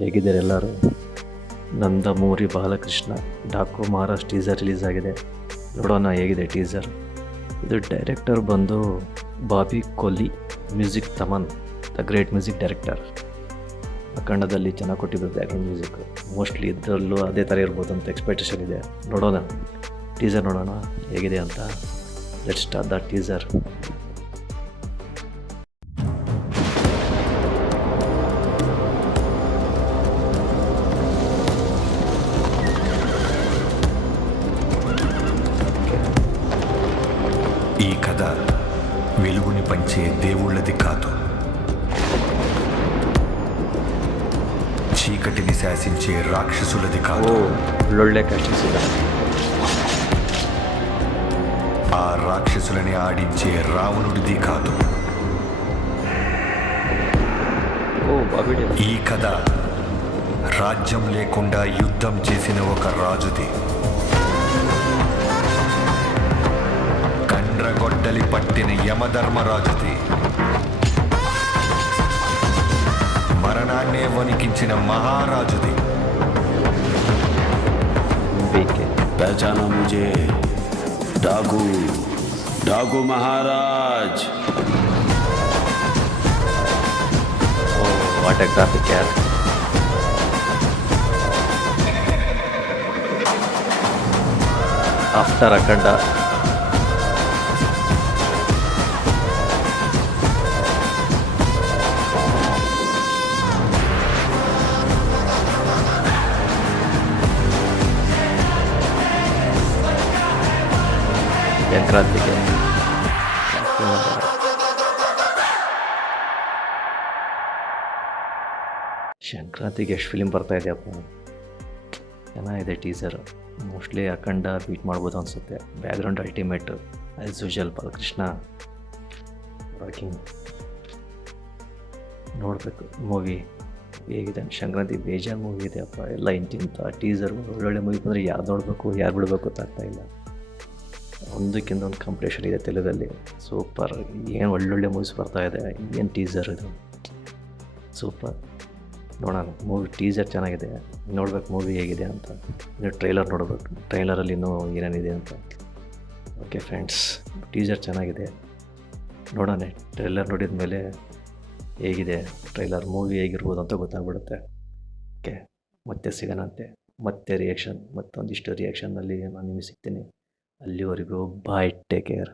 ಹೇಗಿದ್ದಾರೆ ಎಲ್ಲರೂ? ನಂದಮೂರಿ ಬಾಲಕೃಷ್ಣ ಡಾಕು Maharaj teaser release ಆಗಿದೆ. ನೋಡೋಣ ಹೇಗಿದೆ ಟೀಸರ್. ಇದು ಡೈರೆಕ್ಟರ್ ಬಂದು ಬಾಬಿ ಕೊಲ್ಲಿ, music Thaman, the great music director. ಕನ್ನಡದಲ್ಲಿ ಚೆನ್ನಾಗಿ ಕೊಟ್ಟಿದ್ದು ಬ್ಯಾಕ್ಗ್ರೌಂಡ್ ಮ್ಯೂಸಿಕ್. ಮೋಸ್ಟ್ಲಿ ಇದರಲ್ಲೂ ಅದೇ ಥರ ಇರ್ಬೋದು ಅಂತ ಎಕ್ಸ್ಪೆಕ್ಟೇಷನ್ ಇದೆ. ನೋಡೋಣ ಟೀಸರ್ ನೋಡೋಣ ಹೇಗಿದೆ ಅಂತ. Let's start the teaser. ఈ కథ వెలుగుని పంచే దేవుళ్ళది కాదు, చీకటిని శాసించే రాక్షసులది కాదు. ಒಳ್ಳೊಳ್ಳೆ ಕ್ಯಾಸ್ಟಿಂಗ್ಸ್ ಇದೆ. ఆ రాక్షసులని ఆడించే రావణుడిది కాదు. ఈ కథ రాజ్యం లేకుండా యుద్ధం చేసిన ఒక రాజుది. కండ్రగొడ్డలి పట్టిన యమధర్మరాజుది. మరణాన్నే వణికించిన మహారాజుది. पहचाना मुझे? डाकू, डाकू महाराज. ವಾಟ್ ಎ ಗ್ರಾಫಿಕ್ ಯಾರ್. ಆಫ್ಟರ್ ಅಖಂಡ ಸಂಕ್ರಾಂತಿಗೆ ಎಷ್ಟು ಫಿಲಿಮ್ ಬರ್ತಾ ಇದೆಯಪ್ಪ. ಚೆನ್ನಾಗಿದೆ ಟೀಸರ್. ಮೋಸ್ಟ್ಲಿ ಅಖಂಡ ಬೀಟ್ ಮಾಡ್ಬೋದು ಅನಿಸುತ್ತೆ. Background ultimate as usual. Balakrishna working. ನೋಡಬೇಕು ಮೂವಿ ಹೇಗಿದೆ. ಸಂಕ್ರಾಂತಿ ಬೇಜಾರು ಮೂವಿ ಇದೆಯಪ್ಪ. ಎಲ್ಲ ಇಂತಿಂಥ ಟೀಸರ್ ಒಳ್ಳೊಳ್ಳೆ ಮೂವಿ ಬಂದರೆ ಯಾರು ನೋಡಬೇಕು ಯಾರು ಬಿಡಬೇಕು ಗೊತ್ತಾಗ್ತಾಯಿಲ್ಲ. ಒಂದಕ್ಕಿಂತ ಒಂದು ಕಾಂಪಿಟೇಷನ್ ಇದೆ ತೆಲುಗಲ್ಲಿ. ಸೂಪರ್. ಏನು ಒಳ್ಳೊಳ್ಳೆ ಮೂವೀಸ್ ಬರ್ತಾಯಿದೆ. ಏನು ಟೀಸರ್ ಇದು, ಸೂಪರ್. ನೋಡೋಣ ಮೂವಿ. ಟೀಸರ್ ಚೆನ್ನಾಗಿದೆ, ನೋಡ್ಬೇಕು ಮೂವಿ ಹೇಗಿದೆ ಅಂತ. ಇನ್ನು ಟ್ರೈಲರ್ ನೋಡಬೇಕು, ಟ್ರೈಲರಲ್ಲಿ ಇನ್ನೂ ಏನೇನಿದೆ ಅಂತ. ಓಕೆ ಫ್ರೆಂಡ್ಸ್, ಟೀಸರ್ ಚೆನ್ನಾಗಿದೆ. ನೋಡೋಣ ಟ್ರೈಲರ್ ನೋಡಿದ ಮೇಲೆ ಹೇಗಿದೆ ಟ್ರೈಲರ್, ಮೂವಿ ಹೇಗಿರ್ಬೋದು ಅಂತ ಗೊತ್ತಾಗ್ಬಿಡುತ್ತೆ. ಓಕೆ, ಮತ್ತೆ ಸಿಗೋಣಂತೆ. ಮತ್ತೆ ರಿಯಾಕ್ಷನ್, ಮತ್ತೊಂದಿಷ್ಟು ರಿಯಾಕ್ಷನ್ನಲ್ಲಿ ನಾನು ನಿಮಗೆ ಸಿಗ್ತೀನಿ. ಅಲ್ಲಿವರೆಗೂ ಬಾಯ್, ಟೇಕ್ ಕೇರ್.